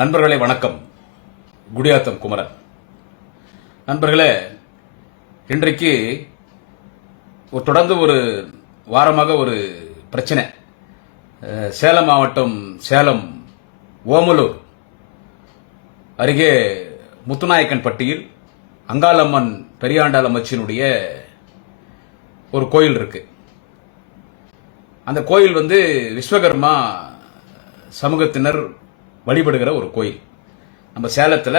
நண்பர்களே வணக்கம். குடியாத்தம் குமரன். நண்பர்களே, இன்றைக்கு தொடர்ந்து ஒரு வாரமாக ஒரு பிரச்சனை. சேலம் மாவட்டம் சேலம் ஓமலூர் அருகே முத்துநாயக்கன்பட்டியில் அங்காளம்மன் பெரியாண்டாள் அம்மச்சியினுடைய ஒரு கோயில் இருக்கு. அந்த கோயில் விஸ்வகர்மா சமூகத்தினர் வழிபடுகிற ஒரு கோயில். நம்ம சேலத்தில்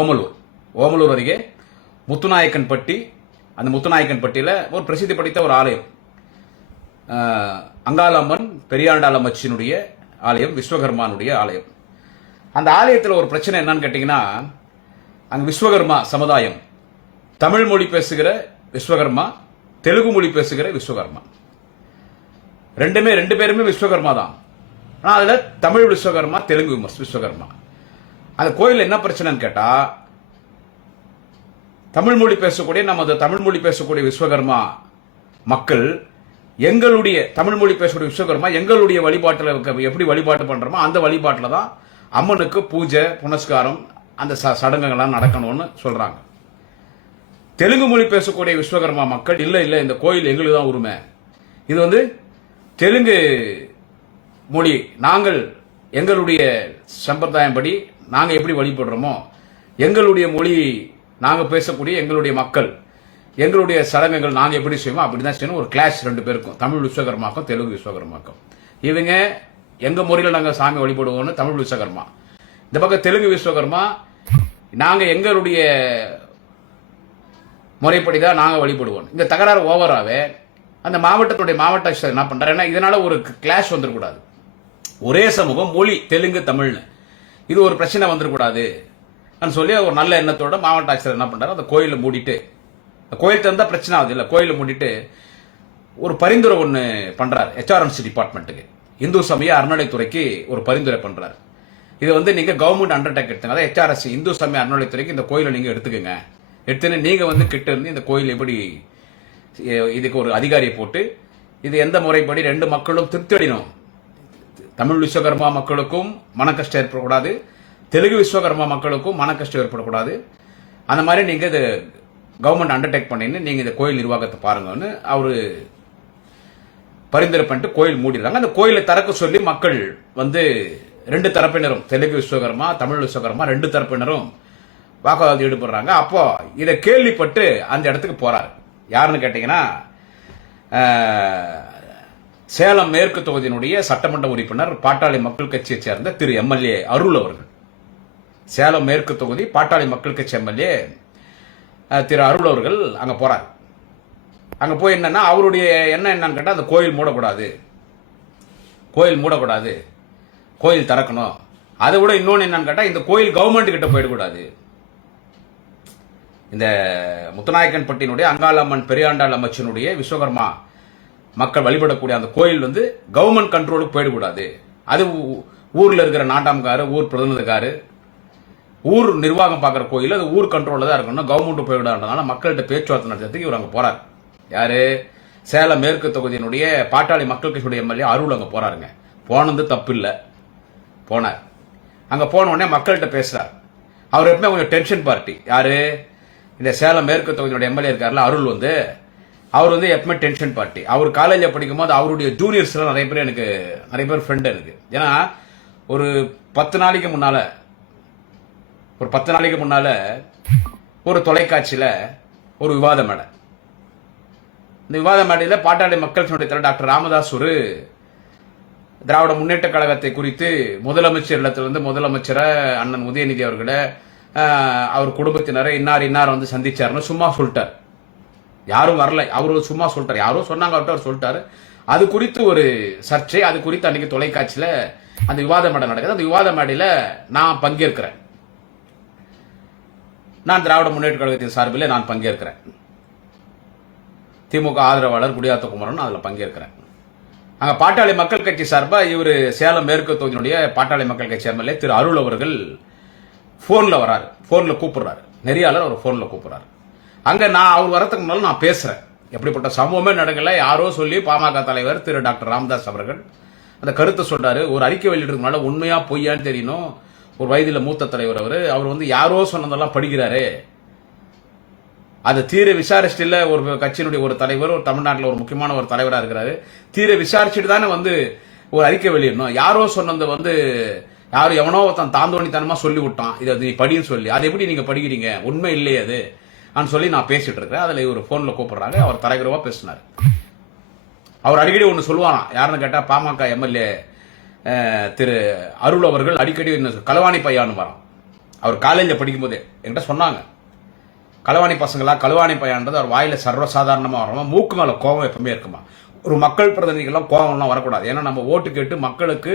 ஓமலூர் அருகே முத்துநாயக்கன்பட்டி. அந்த முத்துநாயக்கன்பட்டியில் ஒரு பிரசித்தி படைத்த ஒரு ஆலயம், அங்காளம்மன் பெரியாண்டாள் அம்மச்சியினுடைய ஆலயம், விஸ்வகர்மானுடைய ஆலயம். அந்த ஆலயத்தில் ஒரு பிரச்சனை என்னன்னு கேட்டீங்கன்னா, அங்க விஸ்வகர்மா சமுதாயம், தமிழ் மொழி பேசுகிற விஸ்வகர்மா, தெலுங்கு மொழி பேசுகிற விஸ்வகர்மா, ரெண்டு பேருமே விஸ்வகர்மா தான். ஆனால் அதில் தமிழ் விஸ்வகர்மா, தெலுங்கு விஸ்வகர்மா. அந்த கோயில் என்ன பிரச்சனைன்னு கேட்டா, தமிழ் மொழி பேசக்கூடிய விஸ்வகர்மா மக்கள் எங்களுடைய தமிழ் மொழி பேசக்கூடிய விஸ்வகர்மா எங்களுடைய வழிபாட்டில் எப்படி வழிபாட்டு பண்றோமோ அந்த வழிபாட்டில் தான் அம்மனுக்கு பூஜை புனஸ்காரம் அந்த சடங்குகள்லாம் நடக்கணும்னு சொல்றாங்க. தெலுங்கு மொழி பேசக்கூடிய விஸ்வகர்மா மக்கள் இல்ல இந்த கோயில் எங்களுக்கு தான் உரிமை, இது தெலுங்கு மொழி, நாங்கள் எங்களுடைய சம்பிரதாயம் படி நாங்கள் எப்படி வழிபடுறோமோ எங்களுடைய மொழி, நாங்கள் பேசக்கூடிய எங்களுடைய மக்கள் எங்களுடைய சடங்குகள் நாங்கள் எப்படி செய்வோம் அப்படிதான் செய்யணும். ஒரு கிளாஷ் ரெண்டு பேருக்கும், தமிழ் விஸ்வகர்மாக்கும் தெலுங்கு விஸ்வகர்மாக்கும். இவங்க எங்க முறையில் நாங்கள் சாமி வழிபடுவோம்னு தமிழ் விஸ்வகர்மா, இந்த பக்கம் தெலுங்கு விஸ்வகர்மா நாங்கள் எங்களுடைய முறைப்படிதான் நாங்கள் வழிபடுவோம். இந்த தகராறு ஓவராகவே அந்த மாவட்ட ஆட்சியர் என்ன பண்றாரு, இதனால ஒரு கிளாஷ் வந்துடக்கூடாது, ஒரே சமூகம் மொழி தெலுங்கு தமிழ்னு இது ஒரு பிரச்சனை வந்துடக்கூடாது சொல்லி ஒரு நல்ல எண்ணத்தோட மாவட்ட ஆட்சியர் என்ன பண்றாரு, அந்த கோயிலை மூடிட்டு, கோயில் தந்தா பிரச்சனை ஆகுது இல்ல, கோயிலை மூடிட்டு ஒரு பரிந்துரை ஒன்று பண்றாரு HRMC டிபார்ட்மெண்ட்டுக்கு, இந்து சமய அறநிலைத்துறைக்கு ஒரு பரிந்துரை பண்றாரு. இது நீங்க கவர்மெண்ட் அண்டர்டேக் எடுத்துங்க, அதாவது HRSC இந்து சமய அறநிலைத்துறைக்கு இந்த கோயிலை நீங்க எடுத்துக்கங்க, எடுத்துன்னு நீங்க கிட்ட இருந்து இந்த கோயில் எப்படி இதுக்கு ஒரு அதிகாரியை போட்டு இது எந்த முறைப்படி ரெண்டு மக்களும் திருப்தி அடையணும், தமிழ் விஸ்வகர்மா மக்களுக்கும் மன கஷ்டம் ஏற்படக்கூடாது, தெலுங்கு விஸ்வகர்மா மக்களுக்கும் மன கஷ்டம் ஏற்படக்கூடாது, அந்த மாதிரி நீங்க இது கவர்மெண்ட் அண்டர்டேக் பண்ணின்னு நீங்க இந்த கோயில் நிர்வாகத்தை பாருங்கன்னு அவரு பரிந்துரை பண்ணிட்டு கோயில் மூடிடுறாங்க. அந்த கோயிலை திறக்க சொல்லி மக்கள் ரெண்டு தரப்பினரும், தெலுங்கு விஸ்வகர்மா தமிழ் விஸ்வகர்மா ரெண்டு தரப்பினரும் வாக்குவாதம் ஈடுபடுறாங்க. அப்போ இதை கேள்விப்பட்டு அந்த இடத்துக்கு போறாரு. யாருன்னு கேட்டீங்கன்னா, சேலம் மேற்கு தொகுதியினுடைய சட்டமன்ற உறுப்பினர் பாட்டாளி மக்கள் கட்சியை சேர்ந்த திரு MLA அருள் அவர்கள். சேலம் மேற்கு தொகுதி பாட்டாளி மக்கள் கட்சி MLA திரு அருள் அவர்கள் அங்க போறார். அங்க போய் என்னன்னா, அவருடைய என்னன்னு கேட்டா, அந்த கோயில் மூடக்கூடாது, கோயில் திறக்கணும். அதை விட இன்னொன்னு என்னன்னு கேட்டா, இந்த கோயில் கவர்மெண்ட் கிட்ட போயிடக்கூடாது, இந்த முத்துநாயக்கன்பட்டியினுடைய அங்காளம்மன் பெரியாண்டாள் அம்மச்சியினுடைய விஸ்வகர்மா மக்கள் வழிபடக்கூடிய அந்த கோயில் கவர்மெண்ட் கண்ட்ரோலுக்கு போயிடக்கூடாது, அது ஊர்ல இருக்கிற நாட்டாம்காரு, ஊர் பிரதிநிதிக்காரு, ஊர் நிர்வாகம் பார்க்குற கோயில், அது ஊர் கண்ட்ரோல்ல தான் இருக்கணும், கவர்மெண்ட் போய்விடாதனால மக்கள்கிட்ட பேச்சுவார்த்தை நடத்துறதுக்கு இவர் அங்க போறாரு. யாரு? சேலம் மேற்கு தொகுதியினுடைய பாட்டாளி மக்கள் கட்சியுடைய MLA அருள் அங்க போறாருங்க. போனது தப்பு இல்லை, போனார். அங்க போன உடனே மக்கள்கிட்ட பேசுறாரு. அவர் எப்பவுமே கொஞ்சம் டென்ஷன் பார்ட்டி. யாரு? இந்த சேலம் மேற்கு தொகுதியுடைய MLA இருக்காருல அருள், அவர் எப்பவுமே டென்ஷன் பார்ட்டி. அவர் காலேஜில் படிக்கும்போது அவருடைய ஜூனியர்ஸ் எல்லாம் நிறைய பேர் ஃப்ரெண்ட் எனக்கு. ஏன்னா ஒரு 10 நாளைக்கு முன்னால ஒரு தொலைக்காட்சியில ஒரு விவாத மேடை, இந்த விவாத மேடையில் பாட்டாளி மக்கள் தலைவர் டாக்டர் ராமதாஸ் ஒரு திராவிட முன்னேற்ற கழகத்தை குறித்து முதலமைச்சர் இடத்துல முதலமைச்சரை அண்ணன் உதயநிதி அவர்களை அவர் குடும்பத்தினரை இன்னார் சந்திச்சாருன்னு சும்மா சொல்லிட்டார். யாரும் வரல, அவரு சும்மா சொல்லிட்டார், யாரோ சொன்னாங்க அவர்கிட்ட, அவர் சொல்லிட்டாரு. அது குறித்து ஒரு சர்ச்சை, அது குறித்து அன்னைக்கு தொலைக்காட்சியில அந்த விவாத மேடை நடக்குது. அந்த விவாத மேடையில நான் பங்கேற்கிறேன், நான் திராவிட முன்னேற்ற கழகத்தின் சார்பில் நான் பங்கேற்கிறேன், திமுக ஆதரவாளர் குடியாத்த குமரன் அதில் பங்கேற்கிறேன். அங்க பாட்டாளி மக்கள் கட்சி சார்பா இவர் சேலம் மேற்கு தொகுதியினுடைய பாட்டாளி மக்கள் கட்சி MLA திரு அருள் அவர்கள் போன்ல வராரு, போன்ல கூப்பிடுறாரு, நெறியாளர் அவர் போன்ல கூப்பிடுறாரு. அங்க நான் அவர் வரதுக்கு முன்னால நான் பேசுறேன், எப்படிப்பட்ட சம்பவமே நடக்கல, யாரோ சொல்லி பாமக தலைவர் திரு டாக்டர் ராமதாஸ் அவர்கள் அந்த கருத்தை சொல்றாரு. ஒரு அறிக்கை வெளியிட்டு முன்னால உண்மையா பொய்யான்னு தெரியணும், ஒரு வயதில் மூத்த தலைவர் அவர் வந்து யாரோ சொன்னதெல்லாம் படிக்கிறாரு. அதை தீர விசாரிச்சுட்டு இல்ல, ஒரு கட்சியினுடைய ஒரு தலைவர், ஒரு தமிழ்நாட்டில் ஒரு முக்கியமான ஒரு தலைவராக இருக்கிறாரு, தீர விசாரிச்சுட்டு தானே வந்து ஒரு அறிக்கை வெளியிடணும். யாரோ சொன்னது வந்து யாரும் எவனோ தாந்தோணித்தனமா சொல்லி விட்டான், இதை நீ படின்னு சொல்லி, அதை எப்படி நீங்க படிக்கிறீங்க, உண்மை இல்லையே அது சொல்லி நான் பேசிட்டு இருக்கிறேன். அதுல ஒரு போன்ல கூப்பிடுறாங்க, அவர் தலைவரவா பேசினார். அவர் அடிக்கடி ஒன்று சொல்லுவாராம், யாருன்னு கேட்டா பாமக எம்எல்ஏ திரு அருள் அவர்கள் அடிக்கடி களவாணி பையான்னு வரான். அவர் காலேஜில் படிக்கும் போதே என்கிட்ட சொன்னாங்க, களவாணி பசங்களா களவாணி பையன்றது அவர் வாயில சர்வசாதாரணமா வரும், மூக்கு மேல கோபம் எப்பவுமே இருக்குமா. ஒரு மக்கள் பிரதிநிதிகள்லாம் கோபம்லாம் வரக்கூடாது. ஏன்னா நம்ம ஓட்டு கேட்டு மக்களுக்கு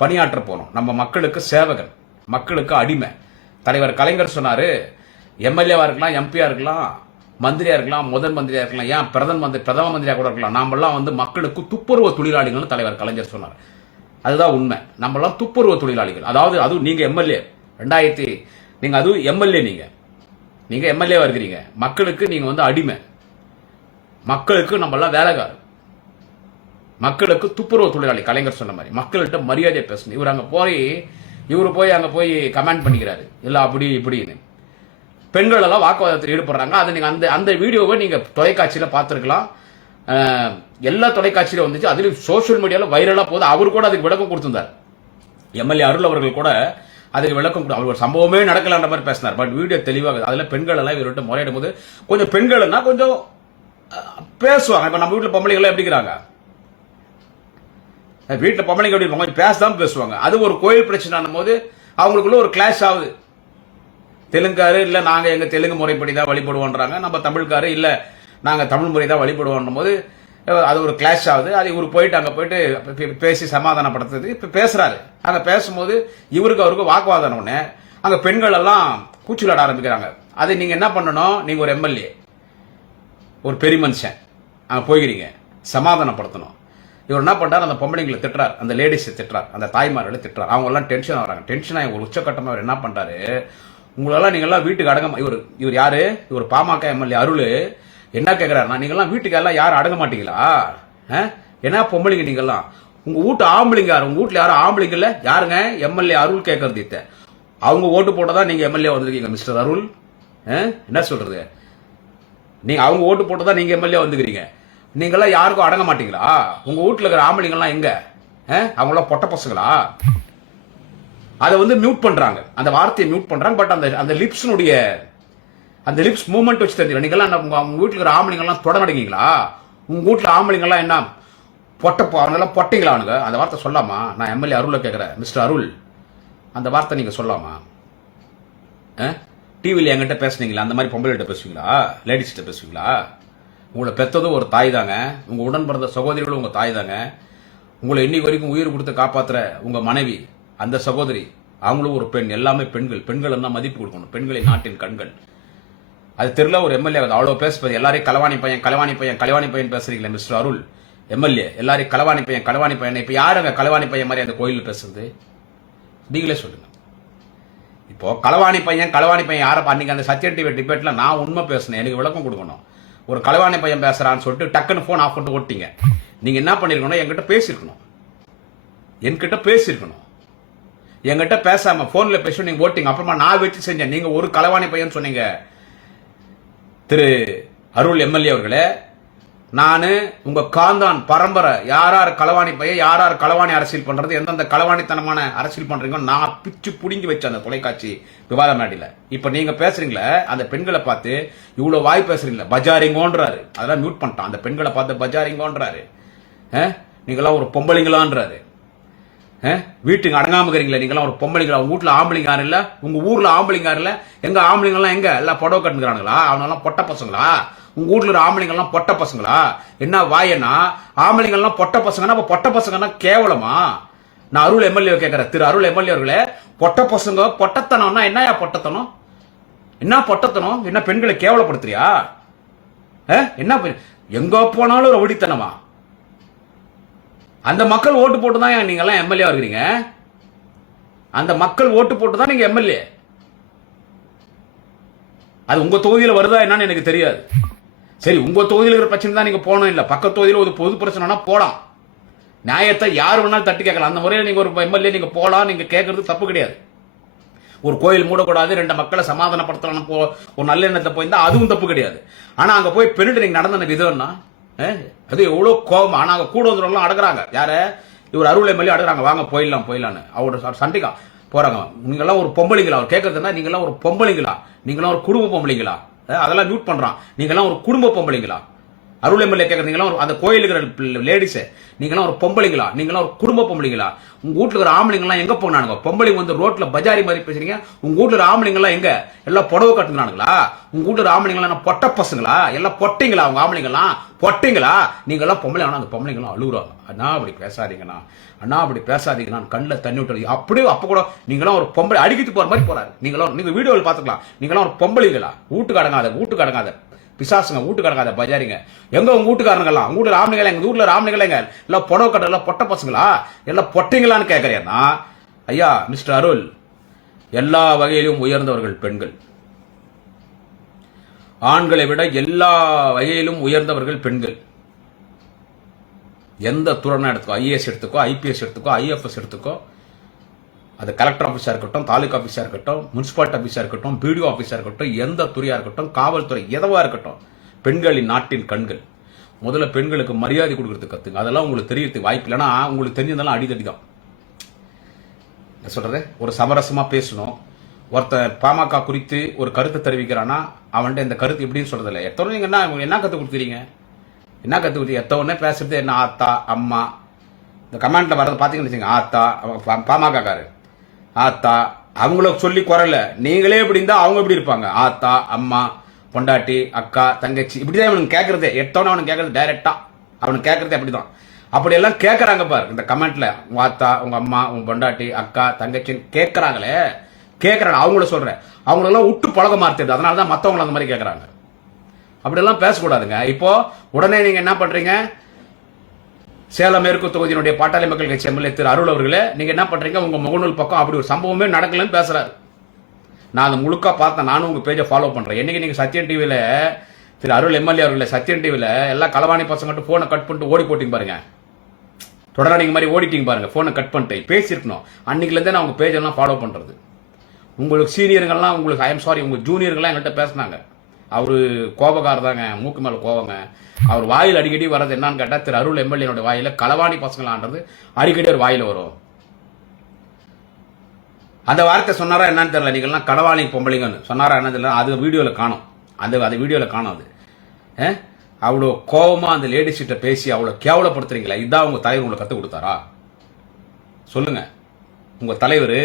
பணியாற்ற போறோம், நம்ம மக்களுக்கு சேவகன், மக்களுக்கு அடிமை. தலைவர் கலைஞர் சொன்னாரு, எம்எல்ஏவா இருக்கலாம், எம்பியா இருக்கலாம், மந்திரியா இருக்கலாம், முதல் மந்திரியா இருக்கலாம், ஏன் பிரதம மந்திரியா கூட இருக்கலாம், நாமெல்லாம் வந்து மக்களுக்கு துப்புரவு தொழிலாளிகள் தலைவர் கலைஞர் சொன்னார். அதுதான் உண்மை, நம்மளாம் துப்புரவு தொழிலாளிகள். அதாவது அது நீங்க எம்எல்ஏ 2000 நீங்க அது எம்எல்ஏ, நீங்க எம்எல்ஏவா இருக்கிறீங்க, மக்களுக்கு நீங்க வந்து அடிமை, மக்களுக்கு நம்மளாம் வேலைக்காரர், மக்களுக்கு துப்புரவு தொழிலாளி. கலைஞர் சொன்ன மாதிரி மக்கள்கிட்ட மரியாதை பேசணும். இவரு போய் அங்க போய் கமெண்ட் பண்ணிக்கிறாரு, இல்ல அப்படி இப்படின்னு. பெண்கள் எல்லாம் வாக்குவாதத்தில் ஈடுபடுறாங்க. அதை நீங்க அந்த வீடியோவை நீங்க தொலைக்காட்சியில பார்த்திருக்கலாம், எல்லா தொலைக்காட்சியில வந்துச்சு, அதுலயும் சோசியல் மீடியால வைரலா போகுது. அவரு கூட அதுக்கு விளக்கம் கொடுத்திருந்தார். எம்எல்ஏ அருள் அவர்கள் கூட அதுக்கு விளக்கம் கொடு, அவர் ஒரு சம்பவமே நடக்கலான்ற மாதிரி பேசினார். பட் வீடியோ தெளிவாக, அதுல பெண்கள் எல்லாம் இவர்கிட்ட முறையிடும் போது கொஞ்சம் பெண்கள்னா கொஞ்சம் பேசுவாங்க. இப்ப நம்ம வீட்டுல பொம்பளைகள் எப்படிங்கிறாங்க, வீட்டுல பொம்பளைங்க எப்படி கொஞ்சம் பேசதான் பேசுவாங்க. அது ஒரு கோயில் பிரச்சனை போது அவங்களுக்குள்ள ஒரு கிளாஷ் ஆகுது. தெலுங்காரு இல்ல நாங்க எங்க தெலுங்கு முறைப்படி தான் வழிபடுவோன்றாங்க, நம்ம தமிழ்காரு இல்ல நாங்க தமிழ் முறை தான் வழிபடுவோம் போது அது ஒரு கிளாஷ் ஆகுது. அது இவரு போயிட்டு அங்க போயிட்டு பேசி சமாதானப்படுத்துறது இப்ப பேசுறாரு. அங்க பேசும்போது இவருக்கு அவருக்கு வாக்குவாதம் உடனே அங்க பெண்கள் எல்லாம் கூச்சலாட ஆரம்பிக்கிறாங்க. அதை நீங்க என்ன பண்ணணும், நீங்க ஒரு எம்எல்ஏ, ஒரு பெரிய மனுஷன், அங்க போய்கிறீங்க, சமாதானப்படுத்தணும். இவர் என்ன பண்றாரு, அந்த பொம்பளைங்களை திட்டுறாரு, அந்த லேடிஸை திட்டுறாரு, அந்த தாய்மார்களை திட்டுறாரு. அவங்க எல்லாம் டென்ஷன் ஆகிறாங்க. டென்ஷன் ஆகி ஒரு உச்சக்கட்டமா அவர் என்ன பண்றாரு, உங்களெல்லாம் நீங்க எல்லாம் வீட்டுக்கு அடங்க, இவர் யாரு, இவர் பாமக எம்எல்ஏ அருள் என்ன கேட்கிறாரு, நீங்க எல்லாம் வீட்டுக்கு எல்லாம் யாரும் அடங்க மாட்டீங்களா, என்ன பொம்பளைங்க நீங்க எல்லாம், உங்க வீட்டு ஆம்பளைங்க யாரு, உங்க வீட்டுல யாரும் ஆம்பளைங்க இல்ல, யாருங்க எம்எல்ஏ அருள் கேட்கறது, அவங்க ஓட்டு போட்டதான் நீங்க எம்எல்ஏ வந்திருக்கீங்க மிஸ்டர் அருள், என்ன சொல்றது, நீங்க அவங்க ஓட்டு போட்டதான் நீங்க எம்எல்ஏ வந்துக்கிறீங்க, நீங்க எல்லாம் யாருக்கும் அடங்க மாட்டீங்களா, உங்க வீட்டுல இருக்கிற ஆம்பளைங்க எல்லாம் எங்க, அவங்க எல்லாம் பொட்ட பசங்களா. அதை வந்து மியூட் பண்றாங்க, அந்த வார்த்தையை மியூட் பண்றாங்க. பட் அந்த லிப்ஸ்னுடைய அந்த லிப்ஸ் மூவ்மெண்ட் வச்சு தெரிஞ்சிடும். நீங்க எல்லாம் உங்க வீட்டுல இருக்கிற ஆம்பளைங்க எல்லாம் தொட நடக்கீங்களா, உங்க வீட்டுல ஆம்பளைங்க எல்லாம் என்ன அவங்க எல்லாம் பொட்டைங்களா, அந்த வார்த்தை சொல்லாமா. நான் எம்எல்ஏ அருளை கேட்கிறேன், மிஸ்டர் அருள், அந்த வார்த்தை நீங்க சொல்லாமா. டிவியில் என்கிட்ட பேசுனீங்களா, அந்த மாதிரி பொம்பளை கிட்ட பேசுவீங்களா, லேடிஸ் கிட்ட பேசுவீங்களா. உங்களை பெற்றதும் ஒரு தாய் தாங்க, உங்க உடன் பிறந்த சகோதரிகளும் உங்க தாய் தாங்க, உங்களை இன்னைக்கு வரைக்கும் உயிர் கொடுத்து காப்பாத்துற உங்க மனைவி, அந்த சகோதரி, அவங்களும் ஒரு பெண், எல்லாமே பெண்கள். பெண்கள் என்ன மதிப்பு கொடுக்கணும், பெண்களை நாட்டின் கண்கள். அது தெரியல ஒரு எம்எல்ஏ அவ்வளவு பேசுறது, எல்லாரையும் களவாணி பையன் களவாணி பையன் களவாணி பையன் பேசுறீங்களா மிஸ்டர் அருள் எம்எல்ஏ, எல்லாரையும் களவாணி பையன் களவாணி பையன். இப்ப யாருங்க களவாணி பையன் மாதிரி அந்த கோயில் பேசுறது, நீங்களே சொல்லுங்க. இப்போ களவாணி பையன் யார, அன்னைக்கு அந்த சத்யா டிவி டிபேட்ல நான் உண்மை பேசினேன், எனக்கு விளக்கம் கொடுக்கணும். ஒரு களவாணி பையன் பேசுறான்னு சொல்லிட்டு டக்குன்னு போன் ஆஃப் பண்ணிட்டு ஓட்டிங்க. நீங்க என்ன பண்ணிருக்கணும், என்கிட்ட பேசிருக்கணும், என்கிட்ட பேசாம போன்ல பேச நீங்க ஓட்டிங்க. அப்புறமா நான் வச்சு செஞ்சேன், நீங்க ஒரு களவாணி பையன் சொன்னீங்க. திரு அருள் எம்எல்ஏ அவர்களே, நானு உங்க காந்தான் பரம்பரை, யார் களவாணி பையன், யார் களவாணி அரசியல் பண்றது, எந்தெந்த களவாணித்தனமான அரசியல் பண்றீங்க நான் பிச்சு புடுங்கி வச்ச அந்த தொலைக்காட்சி விவாத மேடையில. இப்ப நீங்க பேசுறீங்களே அந்த பெண்களை பார்த்து இவ்வளவு வாய் பேசுறீங்களா, பஜாரிங்கோன்றாரு, அதெல்லாம் மியூட் பண்ணிட்டான். அந்த பெண்களை பார்த்து பஜாரிங்கோன்றாரு, நீங்களாம் ஒரு பொம்பளைங்களான்றாரு. வீட்டுக்கு அடங்காம இருக்கிறீங்களா, நீங்களாம் ஒரு பொம்பளைங்களா, உங்க வீட்டுல ஆம்பளைங்க யாரும் இல்ல, உங்க ஊர்ல ஆம்பளைங்க யாரும் இல்ல, எங்க ஆம்பளைங்க எல்லாம் எங்க எல்லாம் புடவை கட்டுக்கிறானுங்களா, அவங்க எல்லாம் பொட்ட பசங்களா, உங்க வீட்டுல இருக்கிற ஆம்பளைங்க எல்லாம் பொட்ட பசங்களா. என்ன வாயனா, ஆம்பளைங்க எல்லாம் பொட்ட பசங்கன்னா அப்ப பொட்ட பசங்கன்னா கேவலமா. நான் அருள் எம்எல்ஏ கேட்கிறேன், திரு அருள் எம்எல்ஏ அவர்களே, பொட்ட பசங்க பொட்டத்தனம்னா என்னையா பொட்டத்தனம், என்ன பொட்டத்தனம், என்ன பெண்களை கேவலப்படுத்துறியா, என்ன எங்க போனாலும் ரவுடித்தனமா. அந்த மக்கள் ஓட்டு போட்டு தான் நீங்க எல்லாம் எம்எல்ஏ இருக்கிறீங்க, அந்த மக்கள் ஓட்டு போட்டு தான் நீங்க எம்எல்ஏ. அது உங்க தொகுதியில் வருதா என்னன்னு எனக்கு தெரியாது. சரி, உங்க தொகுதியில் இருக்கிற பிரச்சனை தான் நீங்க போனோம், இல்ல பக்க தொகுதியில் ஒரு பொது பிரச்சனைனா போலாம், நியாயத்தை யார் வேணாலும் தட்டி கேட்கலாம். அந்த முறையில் நீங்க ஒரு எம்எல்ஏ நீங்க போலாம், நீங்க கேட்கறது தப்பு கிடையாது. ஒரு கோயில் மூடக்கூடாது, 2 மக்களை சமாதானப்படுத்தலாம் ஒரு நல்ல எண்ணத்தை போயிருந்தா அதுவும் தப்பு கிடையாது. ஆனா அங்க போய் பெண்ணிட்டு நீங்க நடந்த விதம்னா அது எவ்வளவு கோபம். ஆனா அங்க கூட வந்துடலாம் அடக்குறாங்க. யார இவர் அருள் எம்எல்ஏ அடக்குறாங்க, வாங்க போயிடலான்னு அவரோட சண்டைக்கா போறாங்க. நீங்கெல்லாம் ஒரு பொம்பளைங்களா? அவர் கேட்கறதுன்னா நீங்கெல்லாம் ஒரு பொம்பளைங்களா? நீங்கெல்லாம் ஒரு குடும்ப பொம்பளைங்களா? அதெல்லாம் மியூட் பண்றான். நீங்கெல்லாம் ஒரு குடும்ப பொம்பளைங்களா? அருள் எம்எல்ஏ கேட்கறீங்களா? அந்த கோயிலுக்கு லேடிஸ் நீங்கெல்லாம் ஒரு பொம்பளைங்களா? நீங்கெல்லாம் ஒரு குடும்ப பொம்பளைங்களா? உங்க வீட்டுல இருக்கிற ஆம்பளைங்கலாம் எங்க போனானுங்க? பொம்பளைங்க வந்து ரோட்ல பஜாரி மாதிரி பேசுறீங்க. உங்க வீட்டுல ஆம்பளைங்கலாம் எங்க? எல்லாம் புடவை கட்டுனானுங்களா? உங்க வீட்டுல ஆம்பளைங்கலாம் பொட்ட பசங்களா? எல்லாம் பொட்டைங்களா? உங்க ஆம்பளைங்கலாம் பொட்டைங்களா? நீங்க எல்லாம் பொம்பளை. ஆனா அந்த பொம்பளைங்கலாம் அழுகுறாங்க. அண்ணா அப்படி பேசாதீங்கண்ணா, அண்ணா அப்படி பேசாதீங்கண்ணா, கண்ணில் தண்ணி விட்டு அப்படியே. அப்ப கூட நீங்களாம் ஒரு பொம்பளை அடிக்கிட்டு போற மாதிரி போறாரு. நீங்க வீடியோவில் பாத்துக்கலாம். நீங்களாம் ஒரு பொம்பளைங்களா? வீட்டுக்கு அடங்காத பிசாசுங்க, வீட்டுக்கு அடங்காத பஜாரிங்க. எங்க உங்க வீட்டுக்காரங்கலாம்? உங்க வீட்டுல ஆம்பளைங்களா? எங்க வீட்டுல ஆம்பளைங்களா? எல்லாம் புடவை கட்ட எல்லாம் பொட்ட பசங்களா? எல்லாம் பொட்டைங்களான்னு கேட்கறேன்னா, ஐயா மிஸ்டர் அருள், எல்லா வகையிலும் உயர்ந்தவர்கள் பெண்கள். ஆண்களை விட எல்லா வகையிலும் உயர்ந்தவர்கள் பெண்கள். எந்த துறைனா எடுத்துக்கோ, ஐஏஎஸ் எடுத்துக்கோ, ஐபிஎஸ் எடுத்துக்கோ, ஐஎஃப்எஸ் எடுத்துக்கோ, அது கலெக்டர் ஆஃபீஸா இருக்கட்டும், தாலுகா ஆஃபீஸா இருக்கட்டும், முனிசிபாலிட்டி ஆஃபீஸா இருக்கட்டும், பிடிஓ ஆஃபீஸா இருக்கட்டும், எந்த துறையா இருக்கட்டும், காவல்துறை எதுவா இருக்கட்டும், பெண்களின் நாட்டின் கண்கள். முதல்ல பெண்களுக்கு மரியாதை கொடுக்கறதுக்கு கத்துங்க. அதெல்லாம் உங்களுக்கு தெரியறதுக்கு வாய்ப்பு இல்லைன்னா உங்களுக்கு தெரிஞ்சதெல்லாம் அடிதடி தான். சொல்றது ஒரு சமரசமா பேசணும். ஒருத்தர் பாமக குறித்து ஒரு கருத்தை தெரிவிக்கிறான்னா அவன்கிட்ட இந்த கருத்து எப்படின்னு சொல்றது இல்லை. எத்தனை நீங்க என்ன கத்து கொடுத்துறீங்க? என்ன கத்து கொடுத்தீங்க? எத்தவொடனே பேசுறது என்ன ஆத்தா அம்மா. இந்த கமெண்ட்ல வர்றது பாத்தீங்கன்னு வச்சுங்க, ஆத்தா பாமக காரு ஆத்தா, அவங்களுக்கு சொல்லி குறல. நீங்களே இப்படி இருந்தா அவங்க எப்படி இருப்பாங்க? ஆத்தா அம்மா பொண்டாட்டி அக்கா தங்கச்சி இப்படிதான் அவனுக்கு கேட்கறதே. எத்தவொன்னு அவனுக்கு கேட்கறது டைரக்டா அவனுக்கு கேட்கறதே அப்படிதான். அப்படி எல்லாம் கேட்கறாங்க பாரு இந்த கமெண்ட்ல. உங்க ஆத்தா, உங்க அம்மா, உங்க பொண்டாட்டி அக்கா தங்கச்சி கேட்கறாங்களே, கேட்கறாங்க. அவங்கள சொல்றேன், அவங்களெல்லாம் விட்டு பழக மாறுது. அதனாலதான் மத்தவங்களை அந்த மாதிரி கேட்கறாங்க. அப்படி எல்லாம் பேசக்கூடாதுங்க. இப்போ உடனே நீங்க என்ன பண்றீங்க? சேலம் மேற்கு தொகுதியினுடைய பாட்டாளி மக்கள் கட்சி எம்எல்ஏ திரு அருள் அவர்களே, நீங்க என்ன பண்றீங்க? உங்க முகநூல் பக்கம் அப்படி ஒரு சம்பவமே நடக்கலன்னு பேசுறாரு. நான் அதை முழுக்க பார்த்தேன். நானும் உங்க பேஜை ஃபாலோ பண்றேன். என்னைக்கு நீங்க சத்யன் டிவில திரு அருள் எம்எல்ஏ அவர்களே, சத்யன் டிவில எல்லாம் களவாணி பசங்க போனை கட் பண்ணிட்டு ஓடி போட்டீங்க பாருங்க. தொடராடிங்க மாதிரி ஓடிட்டீங்க பாருங்க. போனை கட் பண்ணிட்டு பேசியிருக்கணும். அன்னைக்குல இருந்தே நான் உங்க பேஜ் எல்லாம் ஃபாலோ பண்றது. உங்களுக்கு சீனியர்கள்லாம், உங்களுக்கு ஐ எம் சாரி, உங்க ஜூனியர்கள்லாம் எங்கள்கிட்ட பேசினாங்க. அவரு கோபக்கார தாங்க, மூக்கு மேல கோபங்க. அவர் வாயில் அடிக்கடி வர்றது என்னன்னு கேட்டா, திரு அருள் எம்எல்ஏ வாயில களவாணி பசங்களான்றது அடிக்கடி ஒரு வாயில வரும். அந்த வார்த்தை சொன்னாரா என்னன்னு தெரியல. நீங்கள்லாம் களவாணி பொம்பளைங்கன்னு சொன்னாரா என்ன தெரியல. அது வீடியோல காணும். அந்த வீடியோல காணும். அது அவ்வளோ கோபமா அந்த லேடிஸ் கிட்ட பேசி அவ்வளோ கேவலப்படுத்துறீங்களா? இதான் உங்க தலைவர் உங்களுக்கு கற்றுக் கொடுத்தாரா? சொல்லுங்க. உங்க தலைவர்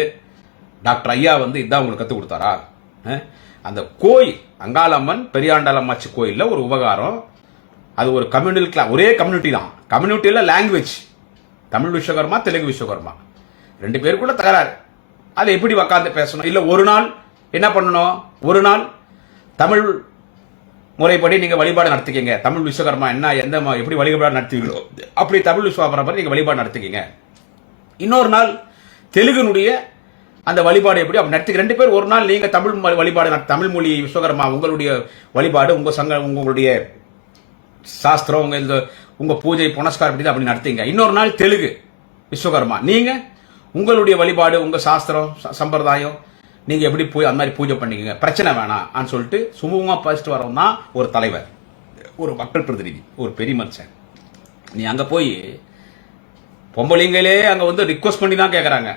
டாக்டர் ஐயா வந்து இதான் உங்களுக்கு கற்றுக் கொடுத்தாரா? அந்த கோயில் அங்காளம்மன் பெரியாண்டாளம்மாச்சி கோயில்ல ஒரு உபகாரம். அது ஒரு கம்யூனிட்டி, ஒரே கம்யூனிட்டி தான். கம்யூனிட்டியில லாங்குவேஜ் தமிழ் விஸ்வகர்மா, தெலுங்கு விஸ்வகர்மா 2 பேருக்குள்ள தகராறு. அதை எப்படி உட்காந்து பேசணும்? இல்ல ஒரு நாள் என்ன பண்ணணும்? ஒரு நாள் தமிழ் முறைப்படி நீங்க வழிபாடு நடத்திக்கீங்க. தமிழ் விஸ்வகர்மா என்ன எந்த எப்படி வழிபாடு நடத்துவீங்களோ அப்படி தமிழ் விஸ்வகர்மா நீங்க வழிபாடு நடத்திக்கீங்க. இன்னொரு நாள் தெலுங்குனுடைய அந்த வழிபாடு எப்படி அப்படி நடத்தி 2 பேர் ஒரு நாள் நீங்க தமிழ் வழிபாடு, தமிழ் மொழி விஸ்வகர்மா உங்களுடைய வழிபாடு, உங்க சங்கம், உங்களுடைய சாஸ்திரம், உங்க பூஜை புனஸ்காரம் அப்படி நடத்தீங்க. இன்னொரு நாள் தெலுங்கு விஸ்வகர்மா நீங்க உங்களுடைய வழிபாடு, உங்க சாஸ்திரம் சம்பிரதாயம் நீங்க எப்படி போய் அந்த மாதிரி பூஜை பண்ணிக்கங்க, பிரச்சனை வேணாம் சொல்லிட்டு சுமூகமா பேசிட்டு வரவன் தான் ஒரு தலைவர், ஒரு மக்கள் பிரதிநிதி, ஒரு பெரிய மனுஷன். நீ அங்க போய் பொம்பளைங்களே அங்க வந்து ரிக்வஸ்ட் பண்ணி தான் கேட்கறாங்க.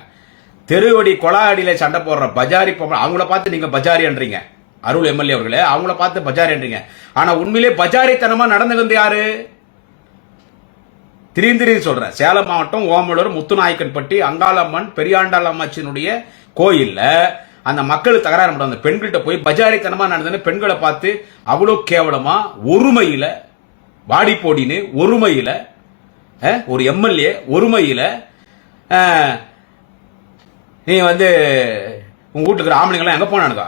தெருவடி கொலாடியில சண்டை போடுற பஜாரி பொம்பளை, அவங்கள பார்த்து நீங்க பஜாரின்றீங்க. அருள் எம்எல்ஏ அவர்களே, அவங்கள பார்த்து பஜாரின்றீங்க. ஆனா உண்மையிலே பஜாரித்தனமா நடந்தது யாரு? திடீர்னு சொல்றேன். சேலம் மாவட்டம் ஓமலூர் முத்துநாயக்கன்பட்டி அங்காளம்மன் பெரியாண்டாளம்மாச்சினுடைய கோயில்ல அந்த மக்கள் தகராறு பண்ண அந்த பெண்கள்கிட்ட போய் பஜாரித்தனமா நடந்ததுன்னு பெண்களை பார்த்து அவ்வளவு கேவலமா ஒருமையில வாடி போடின்னு ஒருமையில ஒரு எம்எல்ஏ ஒருமையில நீ வந்து உங்க வீட்டுக்கு ஆம்பளைங்களாம் எங்க போனானுங்க?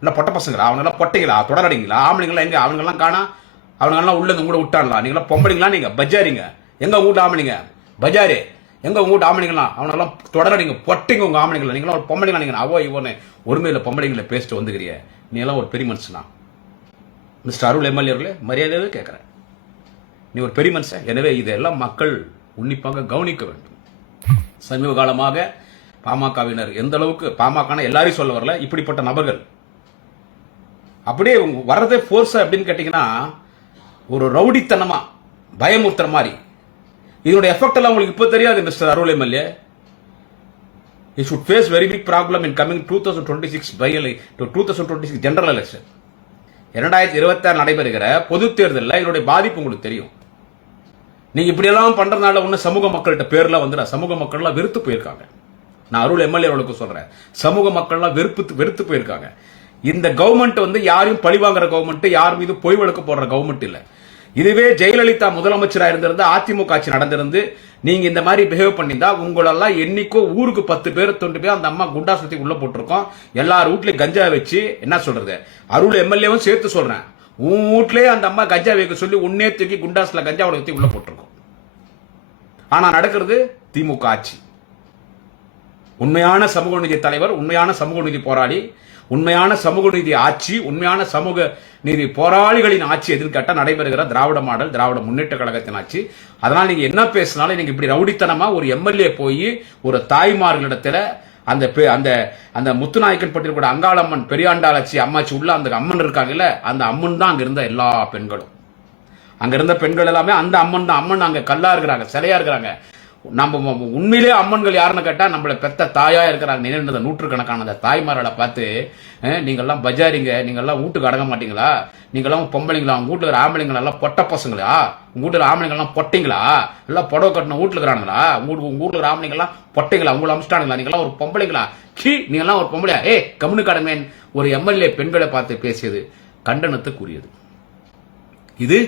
இல்ல பொட்ட பசங்களா? அவங்கெல்லாம் பொட்டைங்களா? தொடரடிங்களா? ஆம்பளைங்களா எங்க? அவங்கெல்லாம் காணா. அவங்கெல்லாம் உள்ள கூட விட்டாங்களா? நீங்களா பொம்பளைங்களா? நீங்க பஜாரிங்க. எங்க உங்க வீட்டு ஆம்பளைங்க? பஜாரி எங்க உங்க வீட்டு ஆம்பளைங்களா? அவனெல்லாம் தொடரடிங்க, பொட்டைங்க உங்க ஆம்பளைங்களா? நீங்களாம் ஒரு பொம்பளைங்களா? நீங்க அவோ இவனு ஒருமையில பொம்பளைங்களை பேசிட்டு வந்துக்கிறிய. நீ எல்லாம் ஒரு பெரிய மனுஷனா? மிஸ்டர் அருள் எம்எல்ஏ அவர்களே, மரியாதையாவே கேட்கிறேன். நீ ஒரு பெரிய மனுஷன். எனவே இதெல்லாம் மக்கள் உன்னிப்பாக கவனிக்க வேண்டும். சமீப காலமாக பாமகவினர் எந்த அளவுக்கு பாமக எல்லாரையும் சொல்ல வரல, இப்படிப்பட்ட நபர்கள் அப்படியே வர்றதே போர்ஸ் அப்படின்னு கேட்டீங்கன்னா ஒரு ரவுடித்தனமா பயமுறுத்துற மாதிரி. இதனுடைய எஃபெக்ட் எல்லாம் உங்களுக்கு இப்ப தெரியாது mister Arul MLA. He should face very big problem in coming 2026 general election. 2026 நடைபெறுகிற பொது தேர்தலில் இதனுடைய பாதிப்பு உங்களுக்கு தெரியும். நீங்க இப்படி எல்லாம் பண்றதுனால ஒண்ணு சமூக மக்கள்கிட்ட பேர்ல வந்து சமூக மக்கள் எல்லாம் வெறுத்து போயிருக்காங்க. நான் அருள் எம்எல்ஏ சொல்றேன், சமூக மக்கள் எல்லாம் வெறுத்து போயிருக்காங்க. இந்த கவர்மெண்ட் வந்து யாரையும் பழிவாங்குற கவர்மெண்ட், யார் மீது பொய் வழக்கு போடுற கவர்மெண்ட் இல்ல. இதுவே ஜெயலலிதா முதலமைச்சரா இருந்திருந்து அதிமுக ஆட்சி நடந்திருந்து நீங்க இந்த மாதிரி பிஹேவ் பண்ணிருந்தா உங்களெல்லாம் என்னைக்கோ ஊருக்கு 10 பேர் 20 பேர் அந்த அம்மா குண்டா சுத்தி உள்ள போட்டிருக்கோம். எல்லார் வீட்லயும் கஞ்சா வச்சு என்ன சொல்றது, அருள் எம்எல்ஏவும் சேர்த்து சொல்றேன், உன் வீட்லயே அந்த அம்மா கஞ்சா வைக்க சொல்லி உன்னே தூக்கி குண்டாஸ்ல கஞ்சாவோட ஊத்தி உள்ள போட்டிருக்கோம். ஆனா நடக்கிறது திமுக ஆட்சி. உண்மையான சமூக நீதி தலைவர், உண்மையான சமூக நீதி போராளி, உண்மையான சமூக நீதி ஆட்சி, உண்மையான சமூக நீதி போராளிகளின் ஆட்சி எதுன்னு கேட்டா நடைபெறுகிற திராவிட மாடல், திராவிட முன்னேற்ற கழகத்தின் ஆட்சி. அதனால நீங்க என்ன பேசினாலும் நீங்க இப்படி ரவுடித்தனமா ஒரு எம்எல்ஏ போய் ஒரு தாய்மார்களிடத்துல அந்த அந்த அந்த முத்துநாயக்கன் பட்டியல் கூட அங்காளம்மன் பெரியாண்டாளாச்சி அம்மாச்சி உள்ள அந்த அம்மன் இருக்காங்கல்ல, அந்த அம்மன் தான் அங்க இருந்த எல்லா பெண்களும். அங்க இருந்த பெண்கள் எல்லாமே அந்த அம்மன் தான். அம்மன் அங்க கல்லா இருக்கிறாங்க, சிலையா இருக்கிறாங்க. நம்ம உண்மையிலே அம்மன்கள் யாருன்னு கேட்டா நம்மள பெத்த தாயா இருக்கிறாங்க. நினைந்த நூற்றுக்கணக்கான அந்த தாய்மார்களை பார்த்து நீங்கெல்லாம் பஜாரிங்க, நீங்கெல்லாம் வீட்டுக்கு அடங்க மாட்டீங்களா, நீங்கெல்லாம் பொம்பளைங்களா, உங்க வீட்டுல இருக்கிற ஆம்பளைங்களா எல்லாம் பொட்ட பசங்களா, உங்க வீட்டுல ஆம்பளைங்க எல்லாம் பொட்டிங்களா, எல்லாம் புடவை கட்டின வீட்டுல இருக்கிறாங்களா, உங்க வீட்டுல இருக்கிற ஆம்பளைங்க எல்லாம் பொட்டைங்களா, உங்களை அமிச்சிட்டானுங்களா, நீங்கெல்லாம் ஒரு பொம்பளைங்களா, நீங்கெல்லாம் ஒரு பொம்பளையா, கம்முனு கடமேன் ஒரு எம்எல்ஏ பெண்களை பார்த்து பேசியது கண்டனத்துக்குரியது. இது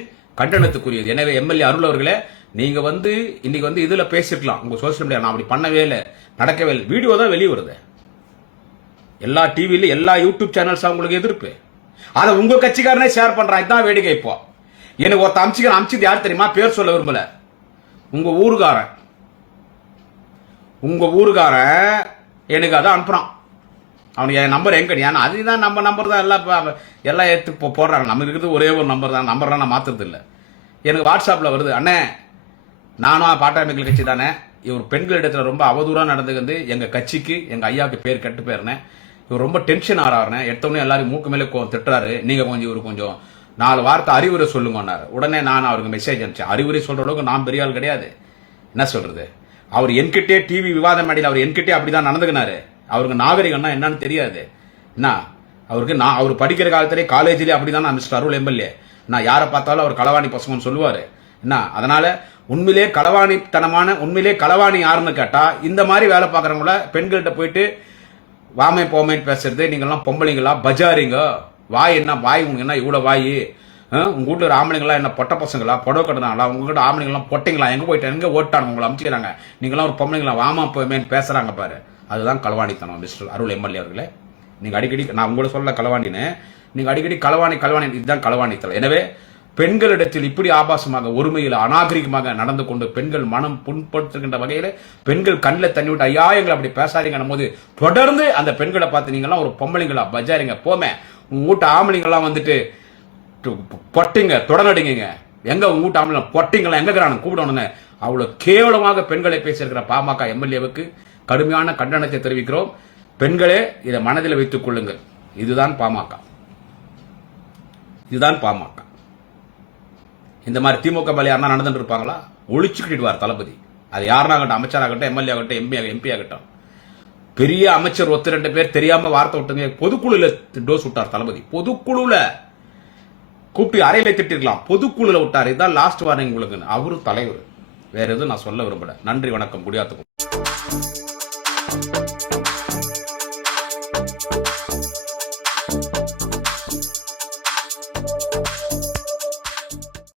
கண்டனத்துக்குரியது. எனவே எம்எல்ஏ அருள் அவர்களே, நீங்க வந்து இன்னைக்கு வந்து இதுல பேசிருக்கலாம் உங்க சோசியல் மீடியா, நான் அப்படி பண்ணவே இல்லை, நடக்கவே இல்லை, வீடியோ தான் வெளியே வருது. எல்லா டிவில எல்லா யூடியூப் சேனல்ஸ் உங்களுக்கு எதிர்ப்பு. அதை உங்க கட்சிக்காரனே ஷேர் பண்றான். இதுதான் வேடிக்கை. இப்போ எனக்கு ஒருத்த அமிச்சது யார் தெரியுமா, பேர் சொல்ல விரும்பல, உங்க ஊருக்காரன் எனக்கு அதான் அனுப்புறான். அவனுக்கு என் நம்பர் எங்க, ஏன்னா அதுதான் நம்ம நம்பர் தான் எல்லாம் எடுத்து போடுறாங்க. நம்ம இருக்கிறது ஒரே ஒரு நம்பர் தான், நம்பர் நான் மாத்துறது இல்லை. எனக்கு வாட்ஸ்அப்ல வருது, அண்ணே நானும் பாட்டாளிகள் கட்சி தானே, இவர் பெண்களிடத்துல ரொம்ப அவதூறா நடந்துக்கிறது, எங்க கட்சிக்கு எங்க ஐயாவுக்கு பேர் கெட்டு போயிருந்தேன், இவர் ரொம்ப டென்ஷன் ஆறாருனே, எடுத்தோடனே எல்லாரும் மூக்கு மேலே திட்டுறாரு, நீங்க கொஞ்சம் இவரு கொஞ்சம் 4 வார்த்தை அறிவுரை சொல்லுங்கன்னாரு. உடனே நான் அவருக்கு மெசேஜ் அனுப்பிச்சேன். அறிவுரை சொல்ற அளவுக்கு நான் பெரிய ஆள் கிடையாது. என்ன சொல்றது, அவர் என்கிட்டே டிவி விவாத மேடையில் அவர் என்கிட்டே அப்படிதான் நடந்துக்கினாரு. அவருக்கு நாகரிகம்னா என்னன்னு தெரியாது. என்ன அவருக்கு அவர் படிக்கிற காலத்திலே காலேஜ்லேயே அப்படிதான் மிஸ்டர் அருள் எம்எல்ஏ. நான் யாரை பார்த்தாலும் அவர் களவாணி பசங்கன்னு சொல்லுவாரு. என்ன அதனால உண்மையிலே களவாணி யாருன்னு கேட்டா இந்த மாதிரி வேலை பார்க்கறவங்கள பெண்கள்கிட்ட போயிட்டு வாமை போமேன்னு பேசுறது, நீங்கெல்லாம் பொம்பளைங்களா, பஜாரிங்க, வாய் என்ன வாய், உங்க என்ன இவ்வளவு வாய், உங்க வீட்டுல ஆம்பளைங்களா என்ன பொட்ட பசங்களா, புடவை கட்டுனாங்களா, உங்ககிட்ட ஆம்பளைங்களாம் பொட்டைங்களா, எங்க போயிட்டு எங்க ஓட்டாங்க உங்களை அமுச்சிக்கிறாங்க, நீங்களாம் ஒரு பொம்பளைங்களா வாமா போமேன்னு பேசுறாங்க பாரு, அதுதான் களவாணித்தனம் மிஸ்டர் அருள் எம்எல்ஏ அவர்களே. நீங்க அடிக்கடி, நான் உங்களை சொல்ல களவாணின்னு, நீங்க அடிக்கடி களவாணி இதுதான் களவாணித்தனம். எனவே பெண்களிடத்தில் இப்படி ஆபாசமாக ஒருமையில் அநாகரிகமாக நடந்து கொண்டு பெண்கள் மனம் புண்படுத்துகின்ற வகையில பெண்கள் கண்ணில் தண்ணி விட்டு ஐயா எங்களை அப்படி பேசாதீங்கன்னும் போது தொடர்ந்து அந்த பெண்களை பார்த்து நீங்களாம் ஒரு பொம்பளைங்களா, பஜாரிங்க போமே, உங்க வீட்டு ஆம்பளைங்கெல்லாம் வந்துட்டு பொட்டிங்க தொடநடிங்க, எங்க உங்க வீட்டு ஆம்பளை பொட்டிங்களா எங்க இருக்கிறாங்க கூப்பிடணும்னு அவ்வளவு கேவலமாக பெண்களை பேசியிருக்கிற பாமக எம்எல்ஏவுக்கு கடுமையான கண்டனத்தை தெரிவிக்கிறோம். பெண்களே இதை மனதில் வைத்துக் கொள்ளுங்கள். இதுதான் பாமக. இந்த மாதிரி திமுக மேல யாருன்னா நடந்துட்டு இருப்பாங்களா, ஒழிச்சு கட்டிடுவார் தளபதி. அது யாருனாகட்டும், அமைச்சராகட்டும், எம்எல்ஏ ஆகட்டும், எம்பி ஆகட்டும், பெரிய அமைச்சர் 1-2 பேர் தெரியாம வார்த்தை விட்டுங்க, பொதுக்குழுல டோஸ் விட்டார் தளபதி. பொதுக்குழுல கூப்பிட்டு அறையில திட்டிருக்கலாம், பொதுக்குழுல விட்டார். இதுதான் லாஸ்ட் வார்னிங் உங்களுக்கு. அவரு தலைவர், வேற எதுவும் நான் சொல்ல விரும்பல. நன்றி, வணக்கம். குடியாத்துக்கும்.